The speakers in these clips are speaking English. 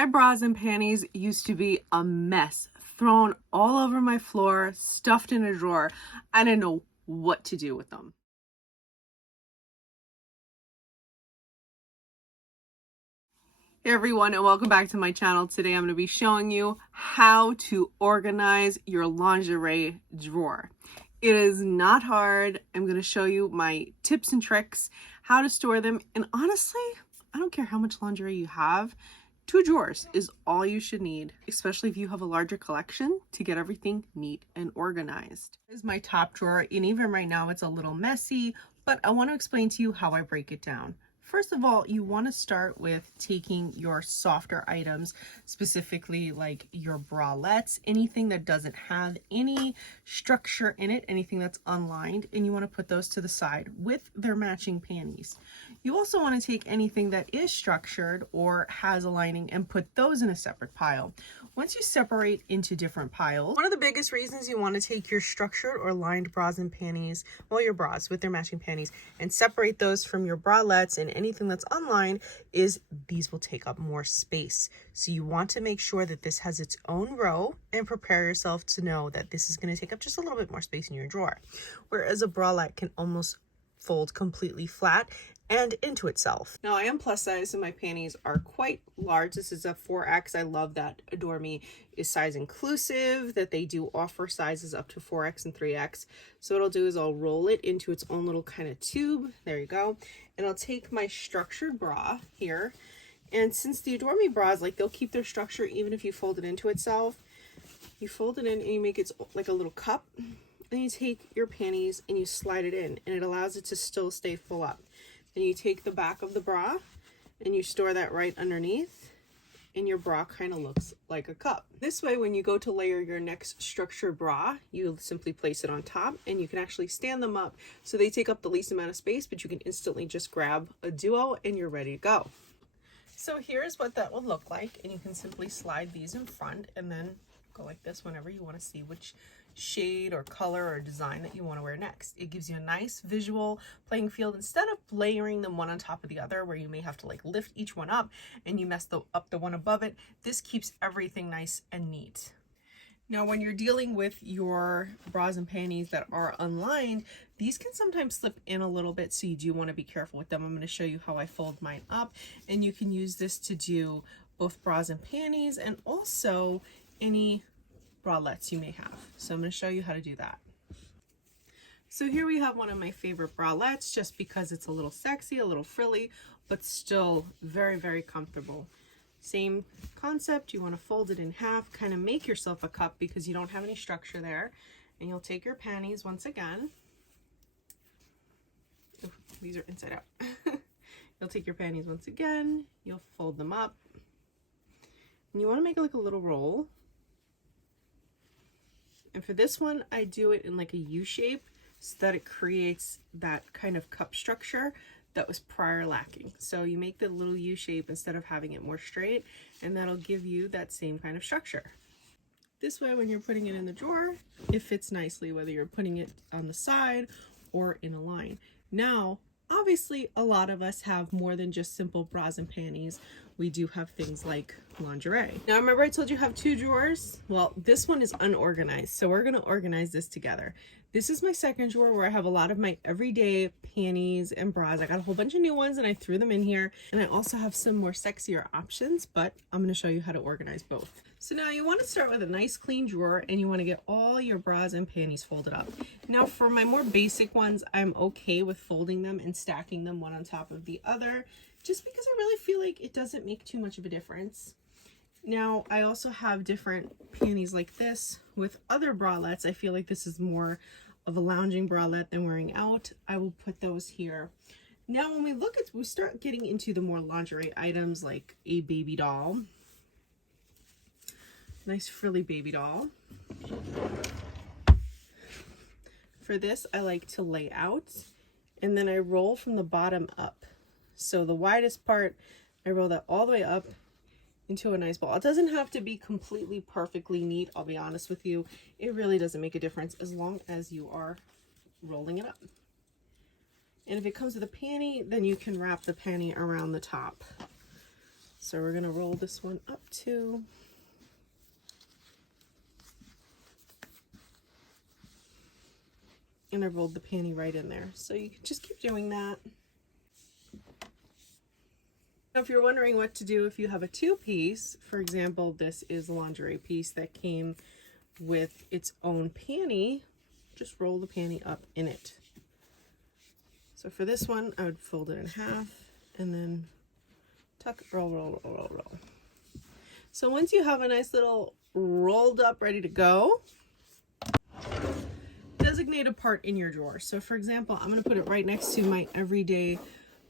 My bras and panties used to be a mess, thrown all over my floor, stuffed in a drawer. I didn't know what to do with them. Hey everyone, and welcome back to my channel. Today I'm going to be showing you how to organize your lingerie drawer. It is not hard. I'm going to show you my tips and tricks, how to store them, and honestly, I don't care how much lingerie you have. 2 drawers is all you should need, especially if you have a larger collection, to get everything neat and organized. This is my top drawer, and even right now it's a little messy, but I want to explain to you how I break it down. First of all, you want to start with taking your softer items, specifically like your bralettes, anything that doesn't have any structure in it, anything that's unlined, and you want to put those to the side with their matching panties. You also want to take anything that is structured or has a lining and put those in a separate pile. Once you separate into different piles, one of the biggest reasons you want to take your structured or lined bras and panties, well, your bras with their matching panties, and separate those from your bralettes and anything that's unlined is these will take up more space. So you want to make sure that this has its own row and prepare yourself to know that this is going to take up just a little bit more space in your drawer. Whereas a bralette can almost fold completely flat and into itself. Now I am plus size and my panties are quite large. This is a 4X. I love that Adore Me is size inclusive, that they do offer sizes up to 4X and 3X. So what I'll do is I'll roll it into its own little kind of tube. There you go. And I'll take my structured bra here. And since the Adore Me bras, like, they'll keep their structure even if you fold it into itself. You fold it in and you make it like a little cup. And you take your panties and you slide it in, and it allows it to still stay full up. Then you take the back of the bra and you store that right underneath, and your bra kind of looks like a cup. This way, when you go to layer your next structured bra, you simply place it on top, and you can actually stand them up so they take up the least amount of space, but you can instantly just grab a duo and you're ready to go. So here's what that would look like, and you can simply slide these in front and then go like this whenever you want to see which shade or color or design that you want to wear next. It gives you a nice visual playing field instead of layering them one on top of the other where you may have to like lift each one up and you mess up the one above it. This keeps everything nice and neat. Now, when you're dealing with your bras and panties that are unlined, these can sometimes slip in a little bit, so you do want to be careful with them. I'm going to show you how I fold mine up, and you can use this to do both bras and panties and also any bralettes you may have. So I'm going to show you how to do that. So here we have one of my favorite bralettes, just because it's a little sexy, a little frilly, but still very, very comfortable. Same concept. You want to fold it in half, kind of make yourself a cup because you don't have any structure there. And you'll take your panties once again. Oh, these are inside out. You'll take your panties once again, you'll fold them up, and you want to make it like a little roll. And for this one, I do it in like a U shape so that it creates that kind of cup structure that was prior lacking. So you make the little U shape instead of having it more straight, and that'll give you that same kind of structure. This way, when you're putting it in the drawer, it fits nicely, whether you're putting it on the side or in a line. Now, obviously, a lot of us have more than just simple bras and panties. We do have things like lingerie. Now, remember I told you have 2 drawers? Well, this one is unorganized, so we're gonna organize this together. This is my second drawer where I have a lot of my everyday panties and bras. I got a whole bunch of new ones and I threw them in here. And I also have some more sexier options, but I'm gonna show you how to organize both. So now you want to start with a nice clean drawer, and you want to get all your bras and panties folded up. Now for my more basic ones, I'm okay with folding them and stacking them one on top of the other, just because I really feel like it doesn't make too much of a difference. Now I also have different panties like this with other bralettes. I feel like this is more of a lounging bralette than wearing out. I will put those here. Now when we start getting into the more lingerie items, like a baby doll. Nice frilly baby doll. For this, I like to lay out, and then I roll from the bottom up. So the widest part, I roll that all the way up into a nice ball. It doesn't have to be completely perfectly neat, I'll be honest with you. It really doesn't make a difference as long as you are rolling it up. And if it comes with a panty, then you can wrap the panty around the top. So we're gonna roll this one up too. And I rolled the panty right in there. So you can just keep doing that. Now, if you're wondering what to do if you have a two-piece, for example, this is a lingerie piece that came with its own panty, just roll the panty up in it. So for this one, I would fold it in half and then tuck, roll, roll, roll, roll, roll. So once you have a nice little rolled up, ready to go, designate a part in your drawer. So for example, I'm going to put it right next to my everyday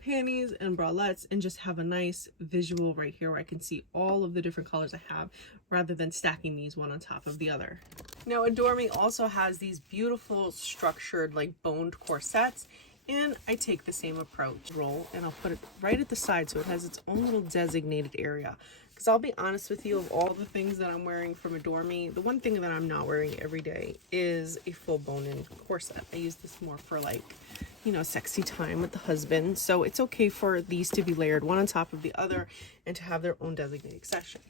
panties and bralettes and just have a nice visual right here where I can see all of the different colors I have rather than stacking these one on top of the other. Now Adore Me also has these beautiful structured like boned corsets, and I take the same approach. Roll and I'll put it right at the side so it has its own little designated area. Because I'll be honest with you, of all the things that I'm wearing from Adore Me, the one thing that I'm not wearing every day is a full bone-in corset. I use this more for like, you know, sexy time with the husband. So it's okay for these to be layered one on top of the other and to have their own designated section.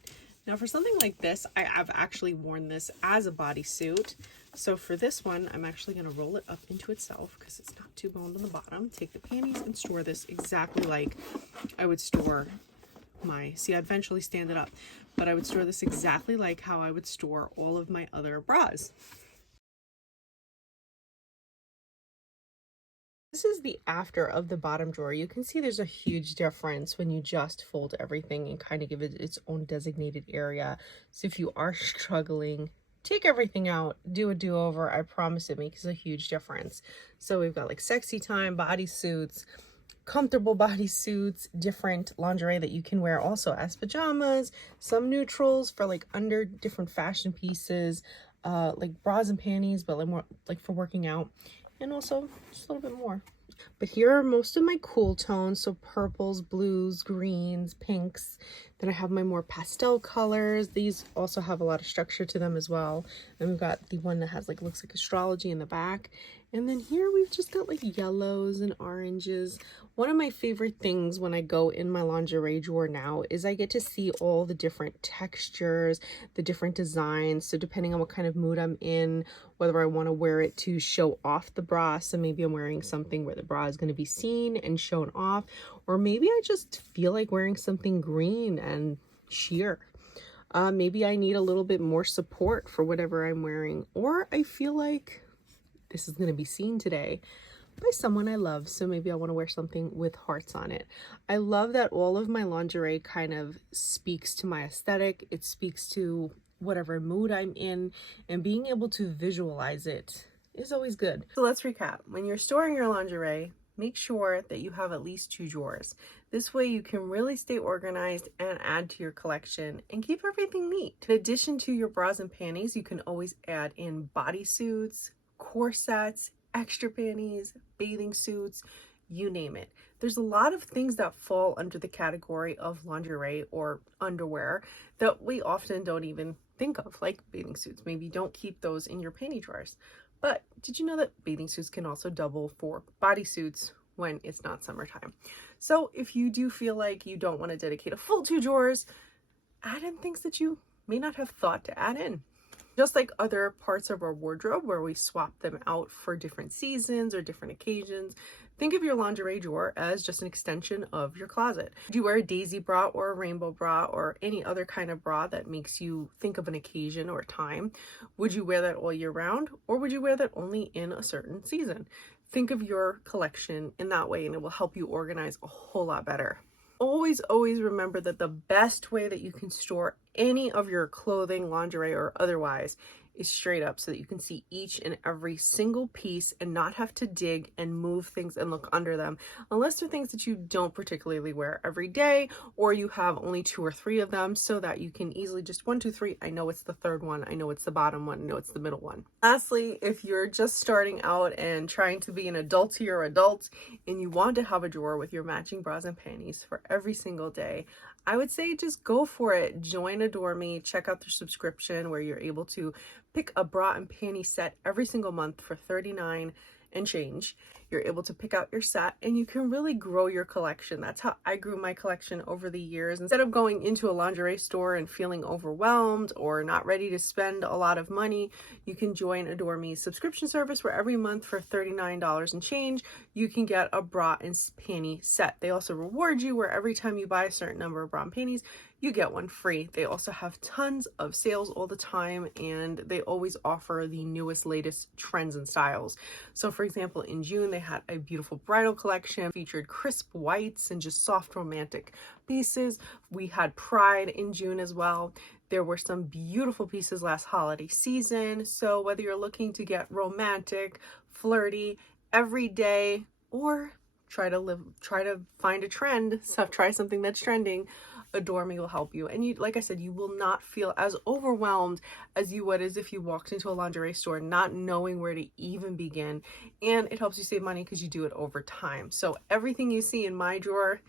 Now for something like this, I've actually worn this as a bodysuit. So for this one, I'm actually going to roll it up into itself because it's not too boned on the bottom. Take the panties and store this exactly like I would store my, see, I'd eventually stand it up, but I would store this exactly like how I would store all of my other bras. This is the after of the bottom drawer. You can see there's a huge difference when you just fold everything and kind of give it its own designated area. So if you are struggling, take everything out, do a do-over. I promise it makes a huge difference. So we've got like sexy time, bodysuits, comfortable bodysuits, different lingerie that you can wear also as pajamas, some neutrals for like under different fashion pieces, like bras and panties, but like more like for working out, and also just a little bit more. But here are most of my cool tones, so purples, blues, greens, pinks. Then I have my more pastel colors. These also have a lot of structure to them as well. And we've got the one that has like, looks like astrology in the back. And then here we've just got like yellows and oranges. One of my favorite things when I go in my lingerie drawer now is I get to see all the different textures, the different designs. So depending on what kind of mood I'm in, whether I want to wear it to show off the bra, so maybe I'm wearing something where the bra is going to be seen and shown off, or maybe I just feel like wearing something green and sheer. Maybe I need a little bit more support for whatever I'm wearing, or I feel like this is going to be seen today by someone I love, so maybe I want to wear something with hearts on it. I love that all of my lingerie kind of speaks to my aesthetic. It speaks to whatever mood I'm in, and being able to visualize it is always good. So let's recap. When you're storing your lingerie, make sure that you have at least 2 drawers. This way you can really stay organized and add to your collection and keep everything neat. In addition to your bras and panties, you can always add in bodysuits, corsets, extra panties, bathing suits, you name it. There's a lot of things that fall under the category of lingerie or underwear that we often don't even think of, like bathing suits. Maybe don't keep those in your panty drawers. But did you know that bathing suits can also double for bodysuits when it's not summertime? So if you do feel like you don't want to dedicate a full 2 drawers, add in things that you may not have thought to add in. Just like other parts of our wardrobe where we swap them out for different seasons or different occasions, think of your lingerie drawer as just an extension of your closet. Do you wear a daisy bra or a rainbow bra or any other kind of bra that makes you think of an occasion or time? Would you wear that all year round, or would you wear that only in a certain season? Think of your collection in that way and it will help you organize a whole lot better. Always remember that the best way that you can store any of your clothing, lingerie, or otherwise is straight up so that you can see each and every single piece and not have to dig and move things and look under them, unless they're things that you don't particularly wear every day, or you have only 2 or 3 of them, so that you can easily just 1, 2, 3. I know it's the third one. I know it's the bottom one. I know it's the middle one. Lastly, if you're just starting out and trying to be an adultier adult and you want to have a drawer with your matching bras and panties for every single day, I would say just go for it. Join Adore Me, check out their subscription where you're able to pick a bra and panty set every single month for $39. and change. You're able to pick out your set and you can really grow your collection. That's how I grew my collection over the years. Instead of going into a lingerie store and feeling overwhelmed or not ready to spend a lot of money, you can join Adore Me's subscription service where every month for $39 and change, you can get a bra and panty set. They also reward you where every time you buy a certain number of bra and panties, you get one free. They also have tons of sales all the time, and they always offer the newest, latest trends and styles. So for example, in June, they had a beautiful bridal collection, featured crisp whites and just soft romantic pieces. We had Pride in June as well. There were some beautiful pieces last holiday season. So whether you're looking to get romantic, flirty, everyday, or try to find a trend, so try something that's trending, Adore Me will help you. And you, like I said, you will not feel as overwhelmed as you would as if you walked into a lingerie store not knowing where to even begin. And it helps you save money because you do it over time. So everything you see in my drawer,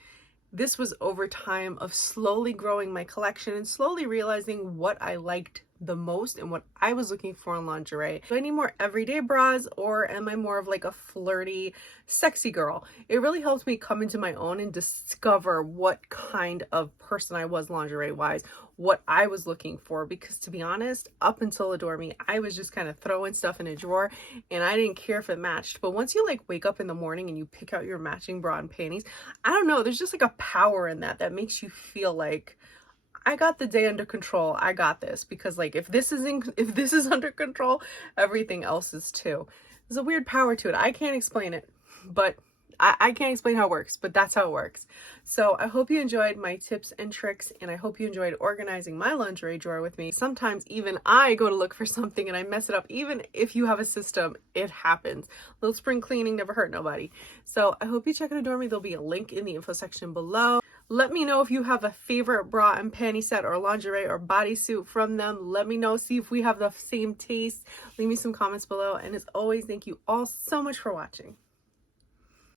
this was over time of slowly growing my collection and slowly realizing what I liked the most and what I was looking for in lingerie. Do I need more everyday bras, or am I more of like a flirty, sexy girl? It really helped me come into my own and discover what kind of person I was lingerie wise, what I was looking for. Because to be honest, up until Adore Me, I was just kind of throwing stuff in a drawer and I didn't care if it matched. But once you like wake up in the morning and you pick out your matching bra and panties, I don't know, there's just like a power in that makes you feel like, I got the day under control. I got this. Because like if this is under control, everything else is too. There's a weird power to it. I can't explain it, but I can't explain how it works, but that's how it works. So I hope you enjoyed my tips and tricks, and I hope you enjoyed organizing my lingerie drawer with me. Sometimes even I go to look for something and I mess it up. Even if you have a system, it happens. A little spring cleaning never hurt nobody. So I hope you check out Adore Me. There'll be a link in the info section below. Let me know if you have a favorite bra and panty set or lingerie or bodysuit from them. Let me know, see if we have the same taste. Leave me some comments below. And as always, thank you all so much for watching.